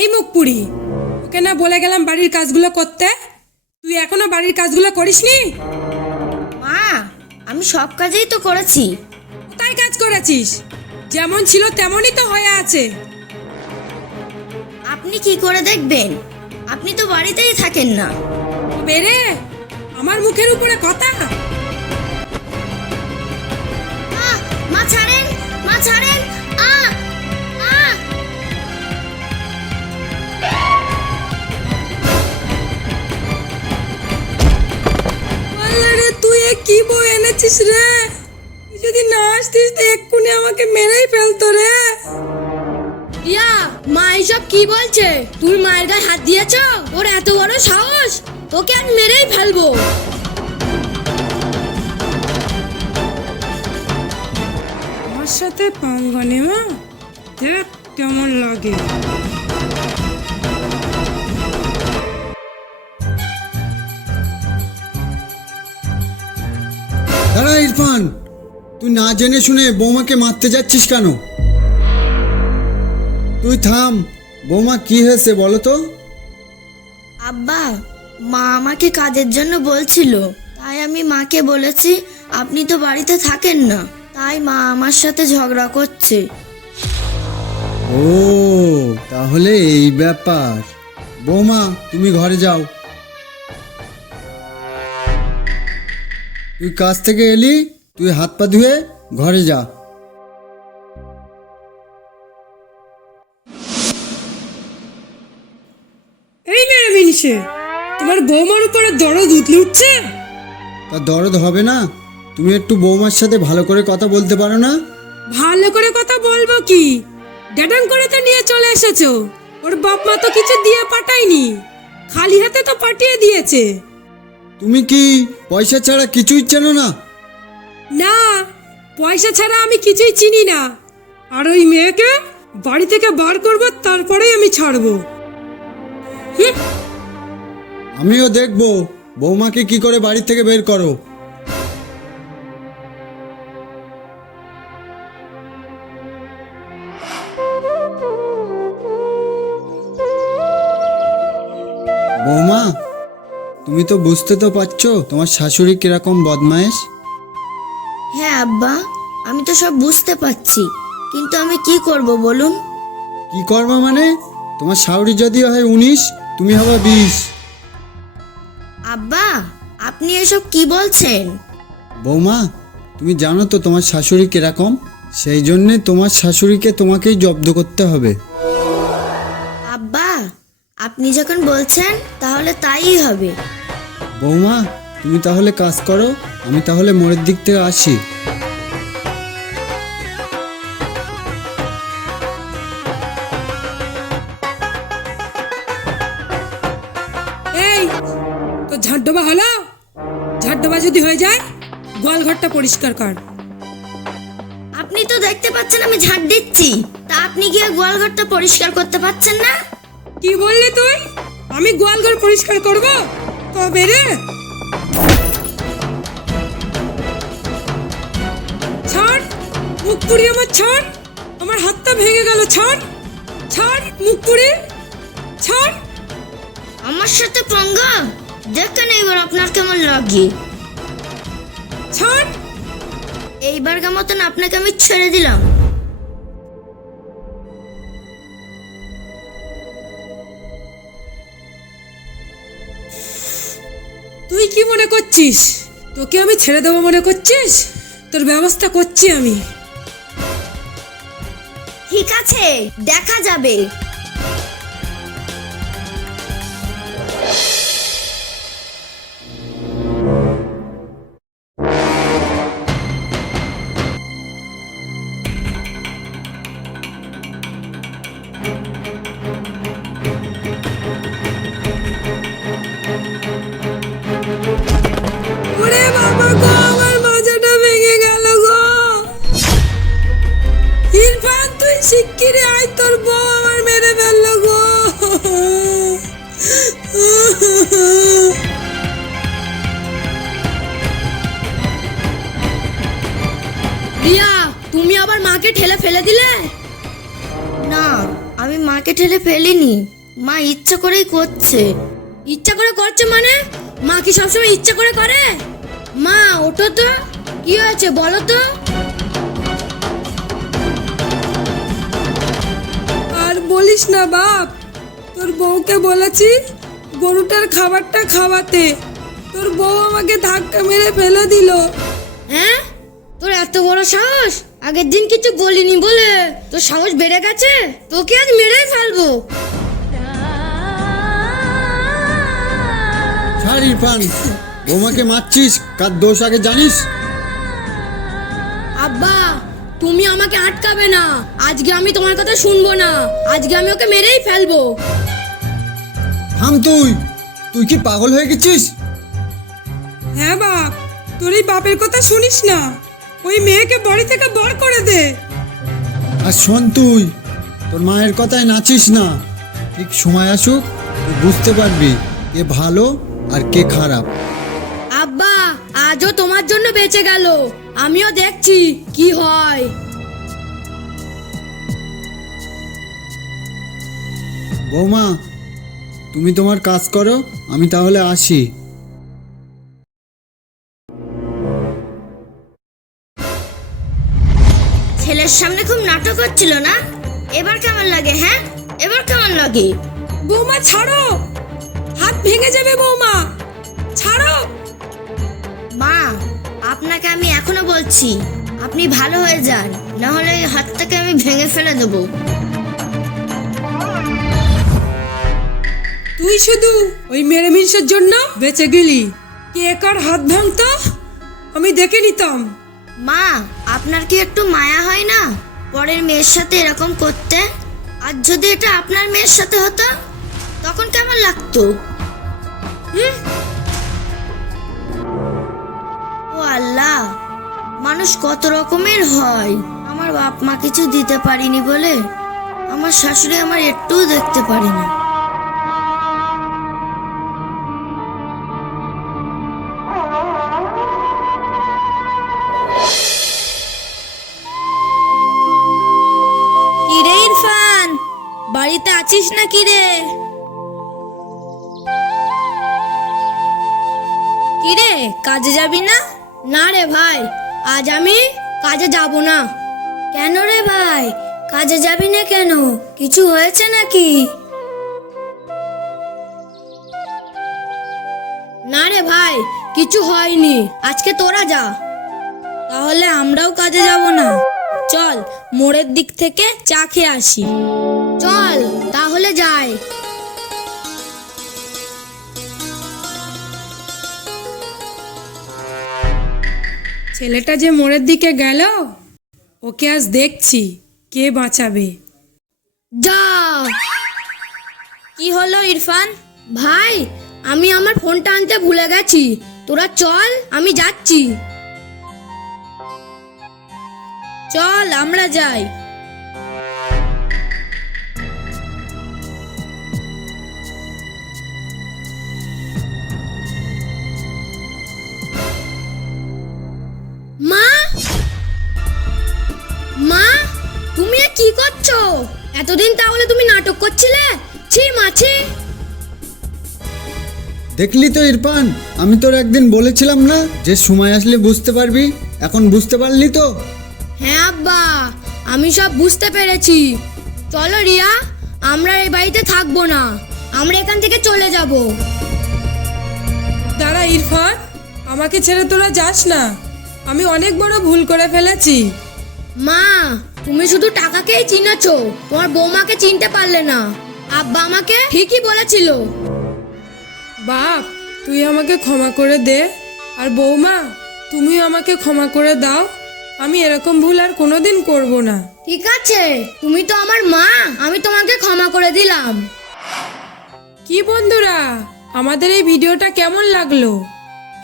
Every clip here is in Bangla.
এই মুখপুরি ওকে না বলে গেলাম বাড়ির কাজগুলো করতে। তুই এখনও বাড়ির কাজগুলো করিসনি? মা আমি সব কাজেই তো করেছি। কোথায় কাজ করেছিস? যেমন ছিল তেমনই তো হয়ে আছে। আপনি কি করে দেখবেন? আপনি তো বাড়িতেই থাকেন না। বেরে আমার মুখের উপরে কথা। মা ছাড়েন মা ছাড়েন। বই রে? যদি না আসতিস তো এক্ষুনি আমাকে মেরেই ফেলতো রে। ইয়া মা এইসব কি বলছে? তুই মায়ের গায়ে হাত দিয়েছ? ওর এত বড় সাহস? তোকে আমি মেরেই ফেলব। আমার সাথে পাঙ্গা নেওয়া দেখ কেমন লাগে। দাঁড়া ইরফান। তুই না জেনে শুনে বৌমাকে মারতে যাচ্ছিস কেন? তুই থাম। বৌমা কি হয়েছে বলো তো? আব্বা মা আমাকে কাজের জন্য বলছিল। তাই আমি মাকে বলেছি আপনি তো বাড়িতে থাকেন না। তাই মা আমার সাথে ঝগড়া করছে। ও তাহলে এই ব্যাপার। বৌমা তুমি ঘরে যাও। তুই কাজ থেকে এলি তুই হাত পা ধুয়ে ঘরে যা। এই মেরে মিনিসে তোমার বৌমার উপরে দরদ উতলে উঠছে? তা দরদ হবে না তুমি একটু বৌমার সাথে ভালো করে কথা বলতে পারো না? ভালো করে কথা বলব কি? ড্যাডান করে তো নিয়ে চলে এসেছ ওর বাপ মা তো কিছু দিয়ে পাঠায়নি খালি হাতে তো পাঠিয়ে দিয়েছে। তুমি কি পয়সা ছাড়া কিছুই চেনো না? না পয়সা ছাড়া আমি কিছুই চিনি না। আর ওই মেয়েকে বাড়ি থেকে বার করব তারপরেই আমি ছাড়বো। আমিও দেখব বৌমাকে কি করে বাড়ি থেকে বের করো। বৌমা তুমি তো বুঝতে তো পারছ তোমার শাশুড়ি কীরকম বদমায়েশ? হ্যাঁ আব্বা আমি তো সব বুঝতে পারছি। কিন্তু আমি কি করব বলুন? কি করবা মানে? তোমার শাশুড়ি যদি হয় উনিশ তুমি হবে বিশ। আব্বা আপনি এসব কি বলছেন? বৌমা তুমি জানো তো তোমার শাশুড়ি কীরকম? সেই জন্যে তোমার শাশুড়িকে তোমাকেই জব্দ করতে হবে। আপনি যখন বলছেন তাহলে তাই হবে। বৌমা তুমি তাহলে কাজ করো আমি তাহলে মোড়ের দিক থেকে আসি। এই তো ঝাড়ডোবা হলো? ঝাড়ডোবা যদি হয়ে যায় গোয়াল ঘরটা পরিষ্কার কর। আপনি তো দেখতে পাচ্ছেন আমি ঝাড় দিচ্ছি। তা আপনি গিয়ে গোয়ালঘরটা পরিষ্কার করতে পারছেন না? কি বললি তুই? আমি গোয়াল ঘর পরিষ্কার করব? কবে রে। ছাড় মুখ পুড়ি আমার ছাড়। আমার হাতটা ভেঙে গেল ছাড়। ছাড় মুখ পুড়ি ছাড়। আমার সাথে পাঙ্গা? দেখেন এইবার আপনার কেমন লাগে। ছাড়। এইবার মতন আপনাকে আমি ছেড়ে দিলাম। তুই কি মনে করছিস? তোকে আমি ছেড়ে দেবো মনে করছিস? তোর ব্যবস্থা করছি আমি। ঠিক আছে, দেখা যাবে। আবার মাকে ঠেলে ফেলে দিলে? না আমি মাকে ঠেলে ফেলিনি। মা ইচ্ছা করেই করছে। ইচ্ছা করে করছে মানে? মা কি সবসময় ইচ্ছা করে করে? মা ওঠো তো। কি হয়েছে বলো তো? আর বলিস না বাপ তোর বউকে বলেছি গরুটার খাবারটা খাওয়াতে। তোর বউ আমাকে ধাক্কা মেরে ফেলে দিল। হ্যাঁ? তোর এত বড় সাহস? আগের দিন কিছু বলিনি বলে। তোর সাহস বেড়ে গেছে? তোকে আজ মেরেই ফেলব। ছাড় ইরফান বৌমাকে মারছিস? কার দোষ আগে জানিস? আব্বা তুমি আমাকে আটকাবে না। আজকে আমি তোমার কথা শুনব না। আজকে আমি ওকে মেরেই ফেলব। থাম তুই। তুই কি পাগল হয়ে গেছিস? হ্যাঁ বাপ তোর এই বাপের কথা শুনিস না। ওই মেয়েকে বাড়ি থেকে বার করে দে। আর শোন তুই তোর মায়ের কথায় নাচিস না। ঠিক সময় আসুক তুই বুঝতে পারবি কে ভালো আর কে খারাপ। আব্বা আজও তোমার জন্য বেঁচে গেল। আমিও দেখছি কি হয়। বৌমা তুমি তোমার কাজ করো আমি তাহলে আসি। ছেলের সামনে খুব নাটক হচ্ছিল না? এবার কেমন লাগে হ্যাঁ? এবার কেমন লাগে? বৌমা ছাড়ো! হাত ভেঙে যাবে বৌমা! ছাড়ো! মা আপনাকে আমি এখনও বলছি আপনি ভালো হয়ে যান না হলে হাতটাকে আমি ভেঙে ফেলে দেবো। তুই শুধু ওই মেরে মিনসের জন্য বেঁচে গেলি। কে কার হাত ভাঙতো? আমি দেখে নিতাম। মা, আপনার কি একটু মায়া হয় না? পরের মেয়ের সাথে এরকম করতে? আর যদি এটা আপনার মেয়ের সাথে হতো, তখন কেমন লাগতো? হুম? ও আল্লাহ, মানুষ কত রকমের হয়। আমার বাপ মা কিছু দিতে পারিনি বলে, আমার শাশুড়ি আমার একটুও দেখতে পারি না বাড়িতে আছিস না কিরে কিরে কাজে যাবি না? না রে ভাই আজ আমি কাজে যাব না। কেন রে ভাই? কাজে যাবি না কেন? কিছু হয়েছে নাকি? না রে ভাই কিছু হয়নি। আজকে তোরা যা। তাহলে আমরাও কাজে যাব না। চল মোড়ের দিক থেকে চা খেয়ে আসি। ছেলেটা যে মোড়ের দিকে গেল, ওকে আজ দেখছি। কে বাঁচাবে? যা কি হলো ইরফান? ভাই, আমি আমার ফোনটা আনতে ভুলে গেছি। তোরা চল, আমি যাচ্ছি। চল, আমরা যাই। কি করছ? এতদিন তাহলে তুমি নাটক করছিলে? ছি মাছি দেখলি তো ইরফান আমি তোর একদিন বলেছিলাম না যে সময় আসলে বুঝতে পারবি? এখন বুঝতে পারলি তো? হ্যাঁ আব্বা আমি সব বুঝতে পেরেছি। চলো রিয়া আমরা এই বাড়িতে থাকব না। আমরা এখান থেকে চলে যাব। দাঁড়া ইরফান আমাকে ছেড়ে তোরা যাস না। আমি অনেক বড় ভুল করে ফেলেছি। মা তুমি শুধু টাকাকেই চিনেছো। তোমার বৌমাকে চিনতে পারলে না। আব্বা আমাকে ঠিকই বলেছিল। বাপ তুই আমাকে ক্ষমা করে দে। আর বৌমা তুমিও আমাকে ক্ষমা করে দাও। আমি এরকম ভুল আর কোনোদিন করব না। ঠিক আছে তুমি তো আমার মা। আমি তোমাকে ক্ষমা করে দিলাম। কি বন্ধুরা আমাদের এই ভিডিওটা কেমন লাগল?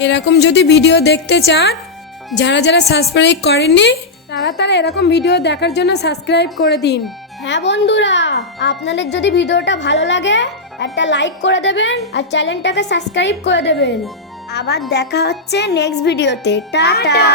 এরকম যদি ভিডিও দেখতে চান যারা যারা সাবস্ক্রাইব করেননি তারা এরকম ভিডিও দেখার জন্য সাবস্ক্রাইব করে দিন। হ্যাঁ বন্ধুরা আপনাদের যদি ভিডিওটা ভালো লাগে একটা লাইক করে দেবেন আর চ্যানেলটাকে সাবস্ক্রাইব করে দেবেন। আবার দেখা হচ্ছে নেক্সট ভিডিওতে টাটা।